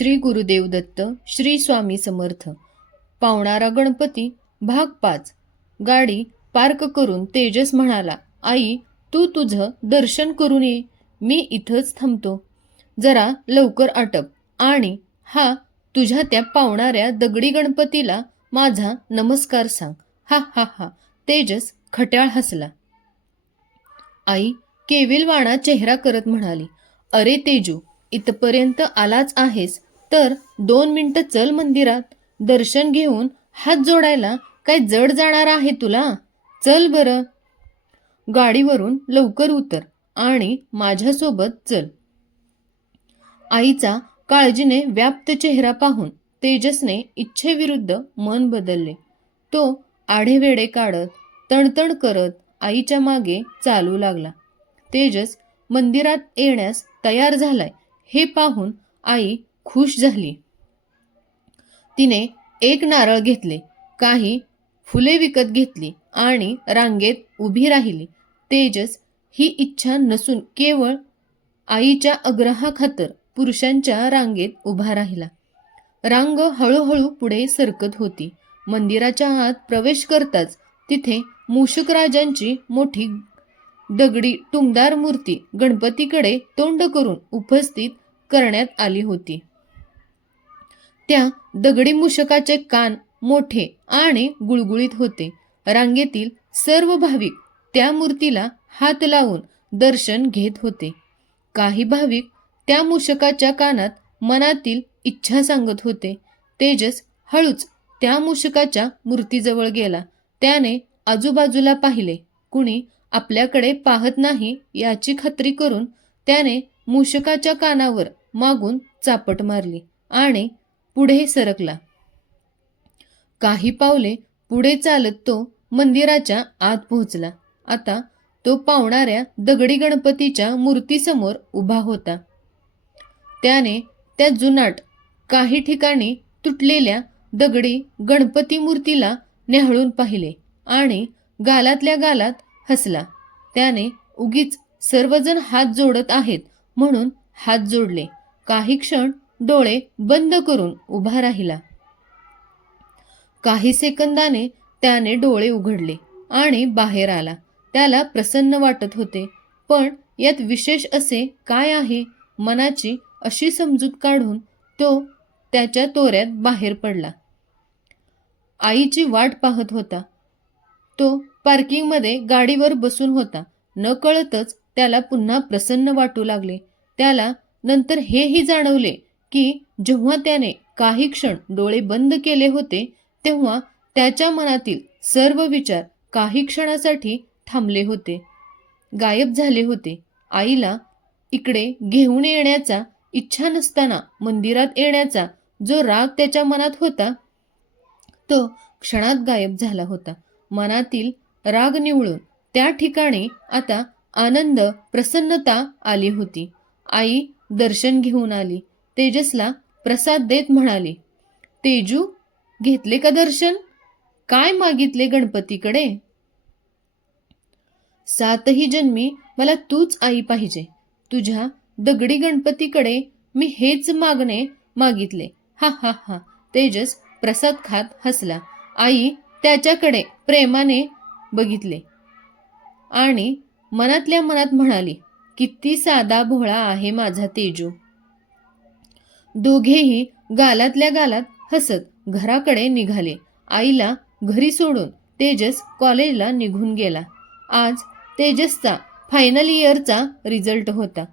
श्री गुरुदेव दत्त श्री स्वामी समर्थ. पावणारा गणपती भाग पाच. गाडी पार्क करून तेजस म्हणाला आई तू तुझं दर्शन करून ये. मी इथंच थांबतो. जरा लवकर आटप. आणि हा तुझ्या त्या पावणाऱ्या दगडी गणपतीला माझा नमस्कार सांग. हा हा हा. तेजस खट्याळ हसला. आई केविलवाणा चेहरा करत म्हणाली अरे तेजू इथपर्यंत आलाच आहेस. तर दोन मिनटं चल मंदिरात दर्शन घेऊन हात जोडायला काय जड जाणार आहे तुला? चल बरं. गाडीवरून लवकर उतर आणि माझ्यासोबत चल. आईचा काळजीने व्याप्त चेहरा पाहून तेजसने इच्छेविरुद्ध मन बदलले. तो आढेवेडे काढत तणतण करत आईच्या मागे चालू लागला. तेजस मंदिरात येण्यास तयार झालाय हे पाहून आई खुश झाली. तिने एक नारळ घेतले काही फुले विकत घेतली आणि रांगेत उभी राहिली. तेजस ही इच्छा नसून केवळ आईच्या आग्रहाखातर पुरुषांच्या रांगेत उभा राहिला. रांग हळूहळू पुढे सरकत होती. मंदिराच्या आत प्रवेश करताच तिथे मूषकराजांची मोठी दगडी टुमदार मूर्ती गणपतीकडे तोंड करून उपस्थित करण्यात आली होती. त्या दगडी मुशकाचे कान मोठे आणि गुळगुळीत होते. रांगेतील सर्व भाविक त्या मूर्तीला हात लावून दर्शन घेत होते. काही भाविक त्या मूषकाच्या कानात मनातील इच्छा सांगत होते. तेजस हळूच त्या मूषकाच्या मूर्तीजवळ गेला. त्याने आजूबाजूला पाहिले. कुणी आपल्याकडे पाहत नाही याची खात्री करून त्याने मूषकाच्या कानावर मागून चापट मारली आणि पुढे सरकला. काही पावले पुढे चालत तो मंदिराच्या आत पोहोचला. आता तो पावणाऱ्या दगडी गणपतीच्या मूर्तीसमोर उभा होता. त्याने त्या जुनाट काही ठिकाणी तुटलेल्या दगडी गणपती मूर्तीला न्याहळून पाहिले आणि गालातल्या गालात हसला. त्याने उगीच सर्वजण हात जोडत आहेत म्हणून हात जोडले. काही क्षण डोळे बंद करून उभा राहिला. काही सेकंदाने त्याने डोळे उघडले आणि बाहेर आला. त्याला प्रसन्न वाटत होते पण यात विशेष असे काय आहे मनाची अशी समजूत काढून तो त्याच्या तोऱ्यात बाहेर पडला. आईची वाट पाहत होता. तो पार्किंगमध्ये गाडीवर बसून होता. नकळतच त्याला पुन्हा प्रसन्न वाटू लागले. त्याला नंतर हेही जाणवले की जेव्हा त्याने काही क्षण डोळे बंद केले होते तेव्हा त्याच्या मनातील सर्व विचार काही क्षणासाठी थांबले होते. गायब झाले होते. आईला इकडे घेऊन येण्याचा इच्छा नसताना मंदिरात येण्याचा जो राग त्याच्या मनात होता तो क्षणात गायब झाला होता. मनातील राग निवळून त्या ठिकाणी आता आनंद प्रसन्नता आली होती. आई दर्शन घेऊन आली. तेजसला प्रसाद देत म्हणाली तेजू घेतले का दर्शन? काय मागितले गणपतीकडे? सातही जन्मी मला तूच आई पाहिजे. तुझ्या दगडी गणपतीकडे मी हेच मागणे मागितले. हा हा हा. तेजस प्रसाद खात हसला. आई त्याच्याकडे प्रेमाने बघितले आणि मनातल्या मनात म्हणाली किती साधा भोळा आहे माझा तेजू. दोघेही गालातल्या गालात हसत घराकडे निघाले. आईला घरी सोडून तेजस कॉलेजला निघून गेला. आज तेजसचा फायनल इयरचा रिझल्ट होता.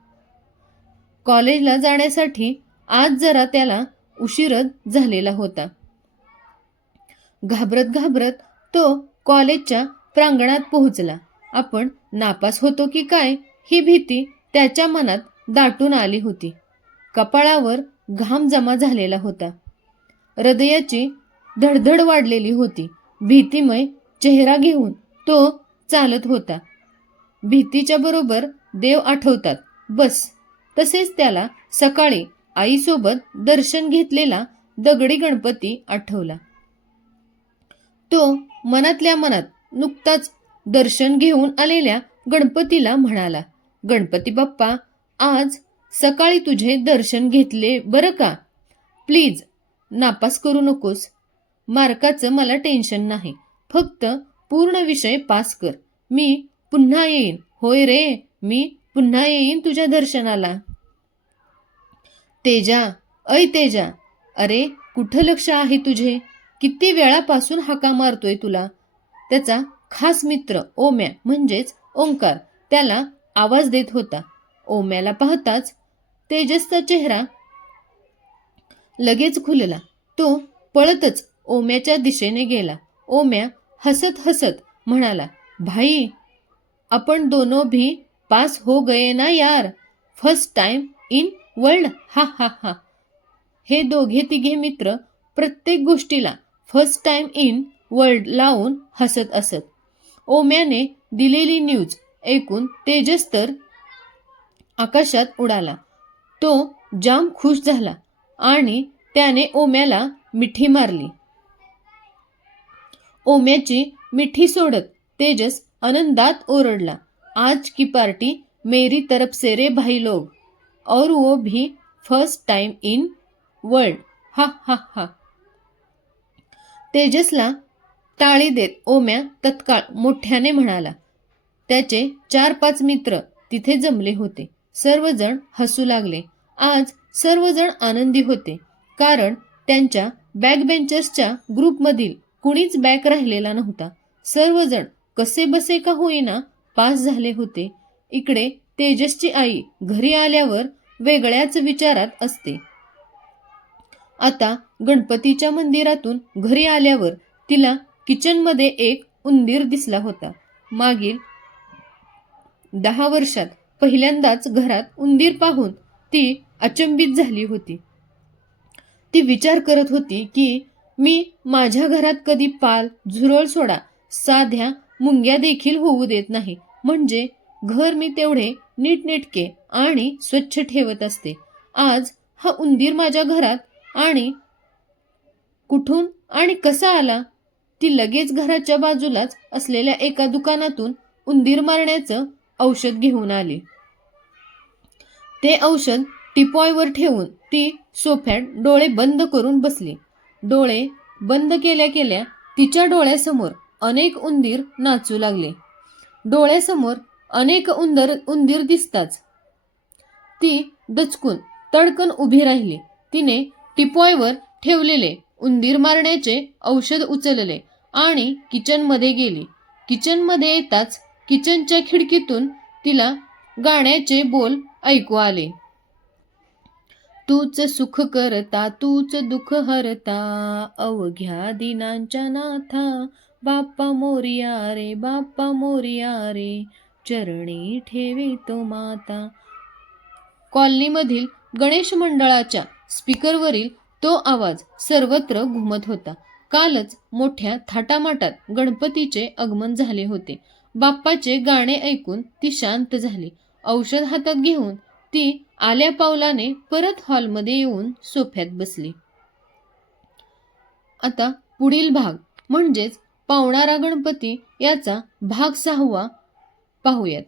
कॉलेजला जाण्यासाठी आज जरा त्याला उशीरच झालेला होता. घाबरत घाबरत तो कॉलेजच्या प्रांगणात पोहोचला. आपण नापास होतो की काय ही भीती त्याच्या मनात दाटून आली होती. कपाळावर घाम जमा झालेला होता. हृदयाची धडधड वाढलेली होती. भीतीमय चेहरा घेऊन तो चालत होता. भीतीच्या बरोबर देव आठवतात. बस. तसेच त्याला सकाळी आईसोबत दर्शन घेतलेला दगडी गणपती आठवला. तो मनातल्या मनात नुकताच दर्शन घेऊन आलेल्या गणपतीला म्हणाला गणपती बाप्पा आज सकाळी तुझे दर्शन घेतले बरं का? प्लीज नापास करू नकोस. मार्काचं मला टेन्शन नाही. फक्त पूर्ण विषय पास कर. मी पुन्हा येईन. होय रे मी पुन्हा येईन तुझ्या दर्शनाला. तेजा ऐ तेजा. अरे कुठं लक्ष आहे तुझे? किती वेळापासून हाका मारतोय तुला? त्याचा खास मित्र ओम्या म्हणजेच ओंकार. त्याला आवाज देत होता. ओम्याला पाहताच तेजसचा चेहरा लगेच खुलला. तो पळतच ओम्याच्या दिशेने गेला. ओम्या हसत हसत म्हणाला भाई आपण दोनों भी पास हो गए ना यार? फर्स्ट टाइम इन वर्ल्ड हा हा हा. हे दोघे तिघे मित्र प्रत्येक गोष्टीला फर्स्ट टाइम इन वर्ल्ड लावून हसत असत. ओम्याने दिलेली न्यूज ऐकून तेजस तर आकाशात उडाला. तो जाम खुश झाला आणि त्याने ओम्याला मिठी मारली. ओम्याची मिठी सोडत तेजस आनंदात ओरडला आज की पार्टी मेरी तरफ से रे भाई लोग. और वो भी फर्स्ट टाइम इन वर्ल्ड हा हा हा. तेजसला टाळी देत ओम्या तत्काळ मोठ्याने म्हणाला त्याचे चार पाच मित्र तिथे जमले होते. सर्वजण हसू लागले. आज सर्वजण आनंदी होते. कारण त्यांच्या बॅकबेंचर्सच्या ग्रुपमधील कुणीच बॅक राहिलेला नव्हता. सर्वजण कसे बसे का होईना पास झाले होते. इकडे तेजसची आई घरी आल्यावर वेगळ्याच विचारात असते. आता गणपतीच्या मंदिरातून घरी आल्यावर तिला किचनमध्ये एक उंदीर दिसला होता. मागील दहा वर्षात पहिल्यांदाच घरात उंदीर पाहून ती अचंबित झाली होती. ती विचार करत होती की मी माझ्या घरात कधी पाल झुरळ सोडा साध्या मुंग्या देखील होऊ देत नाही. म्हणजे घर मी तेवढे नीटनेटके आणि स्वच्छ ठेवत असते. आज हा उंदीर माझ्या घरात आणि कुठून आणि कसा आला? ती लगेच घराच्या बाजूलाच असलेल्या एका दुकानातून उंदीर मारण्याचं औषध घेऊन आली. ते औषध टिपॉयवर ठेवून ती सोफ्यात डोळे बंद करून बसली. डोळे बंद केल्या केल्या तिच्या डोळ्यासमोर अनेक उंदीर नाचू लागले. डोळ्यासमोर अनेक उंदर उंदीर दिसताच. ती दचकून तडकन उभी राहिली. तिने टिपॉयवर ठेवलेले उंदीर मारण्याचे औषध उचलले आणि किचनमध्ये गेली. किचनमध्ये येताच किचनच्या खिडकीतून तिला गाण्याचे बोल ऐकू आले. तूच सुख करता तूच दुःख हरता अवघ्या दिनांच्या नाथा बाप्पा मोरिया रे बाप्पा मोरिया रे चरणी ठेवी तो माता. कॉलनीमधील गणेश मंडळाच्या स्पीकरवरील तो आवाज सर्वत्र घुमत होता. कालच मोठ्या थाटामाटात गणपतीचे आगमन झाले होते. बाप्पाचे गाणे ऐकून ती शांत झाली. औषध हातात घेऊन ती आल्या पावलाने परत हॉलमध्ये येऊन सोफ्यात बसली. आता पुढील भाग म्हणजेच पावणारा गणपती याचा भाग सहावा पाहूयात.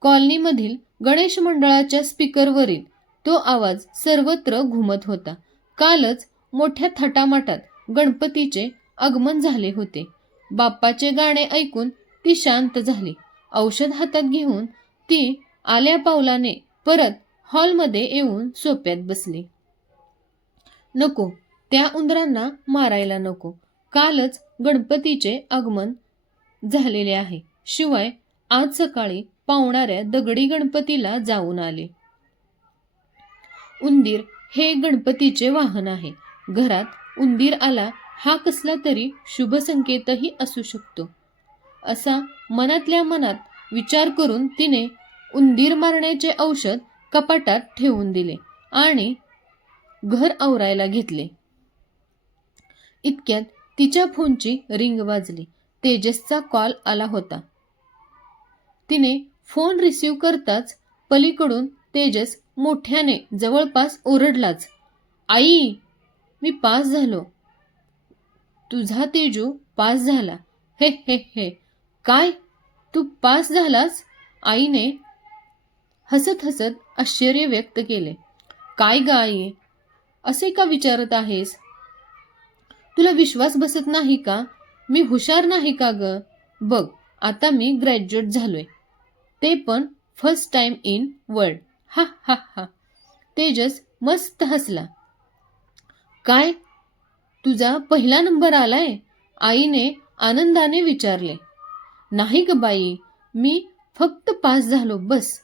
कॉलनीमधील गणेश मंडळाच्या स्पीकरवरील तो आवाज सर्वत्र घुमत होता. कालच मोठ्या थटामाटात गणपतीचे आगमन झाले होते. बाप्पाचे गाणे ऐकून ती शांत झाली. औषध हातात घेऊन ती आल्या पावलाने परत हॉलमध्ये येऊन सोप्यात बसली. नको त्या उंदरांना मारायला नको. कालच गणपतीचे आगमन झालेले आहे. शिवाय आज सकाळी पावणाऱ्या दगडी गणपतीला जाऊन आले. उंदीर हे गणपतीचे वाहन आहे. घरात उंदीर आला हा कसला तरी शुभ संकेतही असू शकतो. असा मनातल्या मनात विचार करून तिने उंदीर मारण्याचे औषध कपाटात ठेवून दिले आणि घर आवरायला घेतले. इतक्यात तिच्या फोनची रिंग वाजली. तेजसचा कॉल आला होता. तिने फोन रिसीव करताच पलीकडून तेजस मोठ्याने जवळपास ओरडलाच आई मी पास झालो. तुझा तेजू पास झाला. हे हे हे. काय? तू पास झालास? आईने हसत हसत आश्चर्य व्यक्त केले. काय ग आई? असे का विचारत आहेस? तुला विश्वास बसत नाही का? मी हुशार नाही का ग? बघ आता मी ग्रॅज्युएट झालोय. ते पण फर्स्ट टाइम इन वर्ल्ड. हा हा हा. तेजस मस्त हसला. काय? तुझा पहिला नंबर आलाय? आईने आनंदाने विचारले. नाही ग बाई मी फक्त पास झालो बस.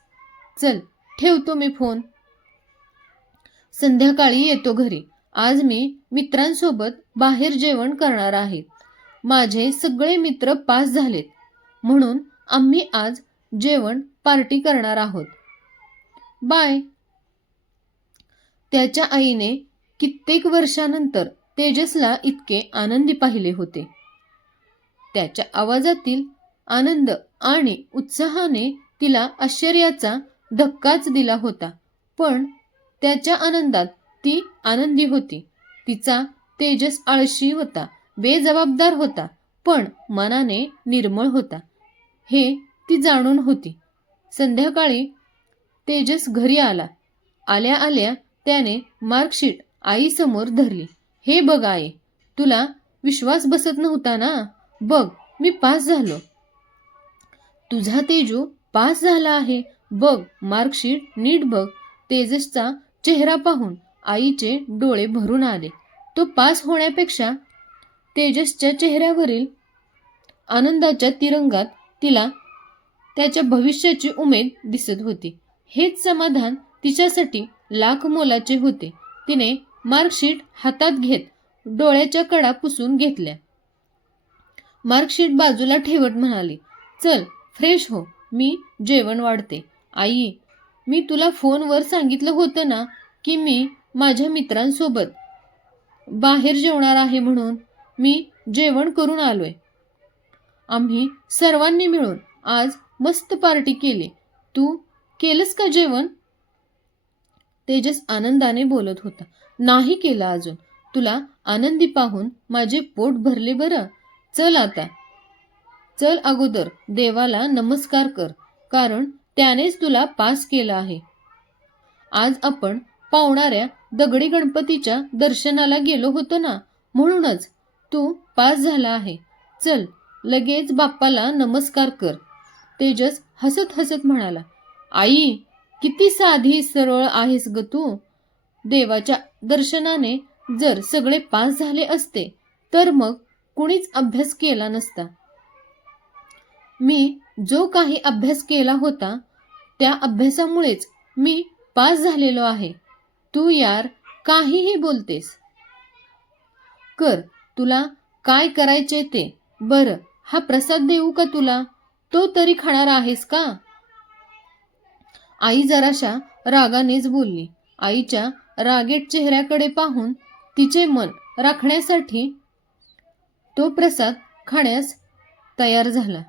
चल ठेवतो मी फोन. संध्याकाळी येतो घरी. आज मी मित्रांसोबत बाहेर जेवण करणार आहे. माझे सगळे मित्र पास झालेत. म्हणून आम्ही आज जेवण पार्टी करणार आहोत. बाय. त्याच्या आईने कित्येक वर्षानंतर तेजसला इतके आनंदी पाहिले होते. त्याच्या आवाजातील आनंद आणि उत्साहाने तिला आश्चर्याचा धक्काच दिला होता. पण त्याच्या आनंदात ती आनंदी होती. तिचा तेजस आळशी होता बेजबाबदार होता पण मनाने निर्मळ होता. हे ती जाणून होती. संध्याकाळी तेजस घरी आला. आल्या आल्या त्याने मार्कशीट आईसमोर धरली. हे बघ आई तुला विश्वास बसत नव्हता ना? बघ मी पास झालो. तुझा तेजू पास झाला आहे. बघ मार्कशीट नीट बघ. तेजसचा चेहरा पाहून आईचे डोळे भरून आले. तो पास होण्यापेक्षा तेजसच्या चेहऱ्यावरील आनंदाच्या तिरंगात तिला त्याच्या भविष्याची उमेद दिसत होती. हेच समाधान तिच्यासाठी लाख मोलाचे होते. तिने मार्कशीट हातात घेत डोळ्याच्या कडा पुसून घेतल्या. मार्कशीट बाजूला ठेवत म्हणाली चल फ्रेश हो मी जेवण वाढते. आई मी तुला फोनवर सांगितलं होतं ना की मी माझ्या मित्रांसोबत बाहेर जेवणार आहे म्हणून मी जेवण करून आलोय. आम्ही सर्वांनी मिळून आज मस्त पार्टी केली. तू केलंस का जेवण? तेजस आनंदाने बोलत होता. नाही केलं अजून. तुला आनंदी पाहून माझे पोट भरले बरं. चल आता. चल अगोदर देवाला नमस्कार कर कारण त्यानेच तुला पास केलं आहे. आज आपण पावणाऱ्या दगडी गणपतीच्या दर्शनाला गेलो होतो ना म्हणूनच तू पास झाला आहे. चल लगेच बाप्पाला नमस्कार कर तेजस हसत हसत म्हणाला. आई किती साधी सरळ आहेस ग तू. देवाच्या दर्शनाने जर सगळे पास झाले असते तर मग कुणीच अभ्यास केला नसता. मी जो काही अभ्यास केला होता त्या अभ्यासामुळेच मी पास झालेलो आहे. तू यार काहीही बोलतेस. कर तुला काय करायचे ते. बरं हा प्रसाद देऊ का तुला? तो तरी खाणार आहेस का? आई जराशा रागानेच बोलली. आईच्या रागेट चेहऱ्याकडे पाहून तिचे मन राखण्यासाठी तो प्रसाद खाण्यास तयार झाला.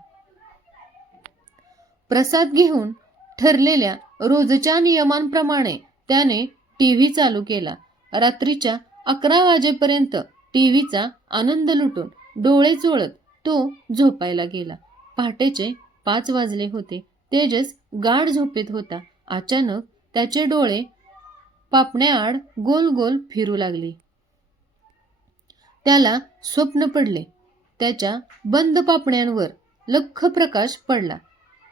प्रसाद घेऊन ठरलेल्या रोजच्या नियमांप्रमाणे त्याने टी व्ही चालू केला. रात्रीच्या अकरा वाजेपर्यंत टीव्हीचा आनंद लुटून डोळे चोळत तो झोपायला गेला. पहाटेचे पाच वाजले होते. तेजस गाढ झोपेत होता. अचानक त्याचे डोळे पापण्याआड गोल गोल फिरू लागले. त्याला स्वप्न पडले. त्याच्या बंद पापण्यांवर लख प्रकाश पडला.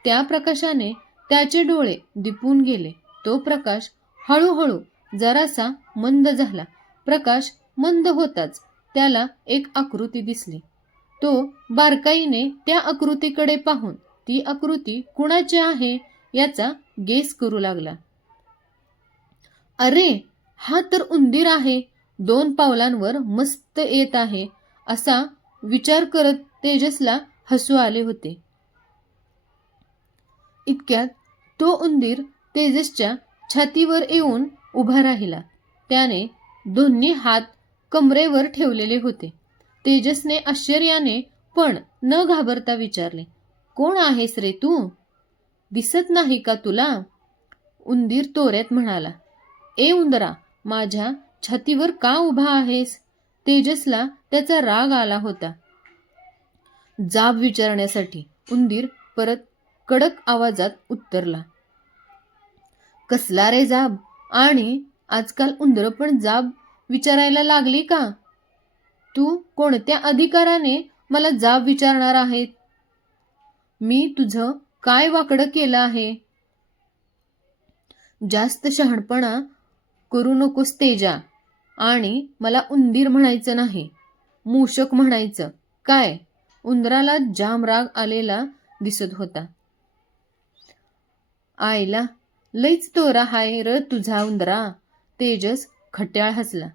त्या प्रकाशाने त्याचे डोळे दिपून गेले. तो प्रकाश हळूहळू जरासा मंद झाला. प्रकाश मंद होताच त्याला एक आकृती दिसली. तो बारकाईने त्या आकृतीकडे पाहून ती आकृती कुणाची आहे याचा गेस करू लागला. अरे हा तर उंदीर आहे. दोन पावलांवर मस्त येत आहे असा विचार करत तेजसला हसू आले होते. इतक्यात तो उंदीर तेजसच्या छातीवर येऊन उभा राहिला. त्याने दोन्ही हात कमरेवर ठेवलेले होते. तेजसने आश्चर्याने पण न घाबरता विचारले कोण आहेस रे तू? दिसत नाही का तुला? उंदीर तोऱ्यात म्हणाला ए उंदरा माझ्या छातीवर का उभा आहेस? तेजसला त्याचा राग आला होता. जाब विचारण्यासाठी उंदीर परत कडक आवाजात उत्तरला. कसला रे जाब? आणि आजकाल उंदरं पण जाब विचारायला लागली का? तू कोणत्या अधिकाराने मला जाब विचारणार आहेत मी तुझं काय वाकडं केलं आहे? जास्त शहाणपणा करू नकोस तेजा. आणि मला उंदीर म्हणायचं नाही मूषक म्हणायचं. काय? उंदराला जाम राग आलेला दिसत होता. आईला लईच तोरा हाय र तुझा उंदरा. तेजस खट्याळ हसला.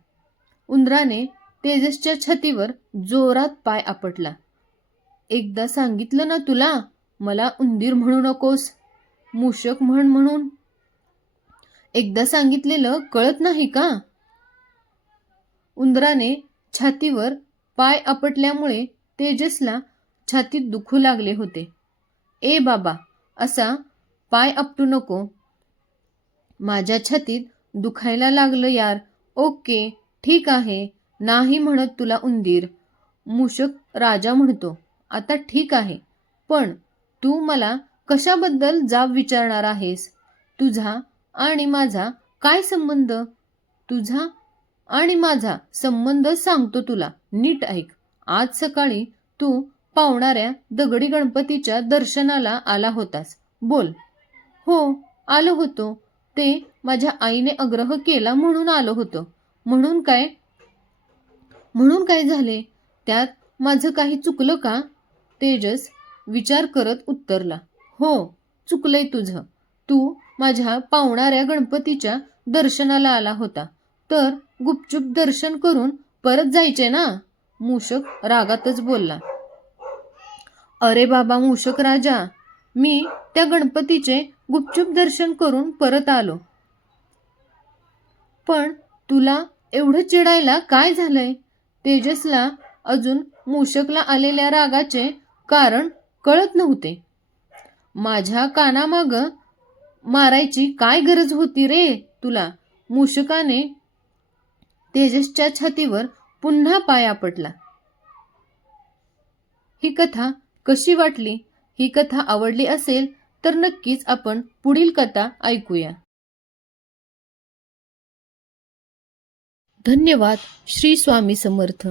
उंदराने तेजसच्या छातीवर जोरात पाय आपटला. एकदा सांगितलं ना तुला मला उंदीर म्हणू नकोस मूषक म्हण म्हणून. एकदा सांगितलेलं कळत नाही का? उंदराने छातीवर पाय आपटल्यामुळे तेजसला छातीत दुखू लागले होते. ए बाबा असा पाय आपटू नको. माझ्या छातीत दुखायला लागलं यार. ओके ठीक आहे. नाही म्हणत तुला उंदीर. मूषक राजा म्हणतो आता ठीक आहे. पण तू मला कशाबद्दल जाब विचारणार आहेस? तुझा आणि माझा काय संबंध? तुझा आणि माझा संबंध सांगतो तुला. नीट ऐक. आज सकाळी तू पावणाऱ्या दगडी गणपतीच्या दर्शनाला आला होतास. बोल. हो आलो होतो. ते माझ्या आईने आग्रह केला म्हणून आलो होतो. म्हणून काय? म्हणून काय झाले? त्यात माझं काही चुकलं का? तेजस विचार करत उत्तरला. हो चुकलंय तुझं. तू माझ्या पावणाऱ्या गणपतीच्या दर्शनाला आला होता. तर गुपचूप दर्शन करून परत जायचे ना? मूषक रागातच बोलला. अरे बाबा मूषक राजा मी त्या गणपतीचे गुपचूप दर्शन करून परत आलो. पण तुला एवढं चिडायला काय झालंय? तेजसला अजून मूषकला आलेल्या रागाचे कारण कळत नव्हते. माझ्या कानामाग मारायची काय गरज होती रे तुला? मूषकाने तेजसच्या छातीवर पुन्हा पाय आपटला ही कथा कशी वाटली? ही कथा आवडली असेल तर नक्कीच आपण पुढील कथा ऐकूया. धन्यवाद श्री स्वामी समर्थ.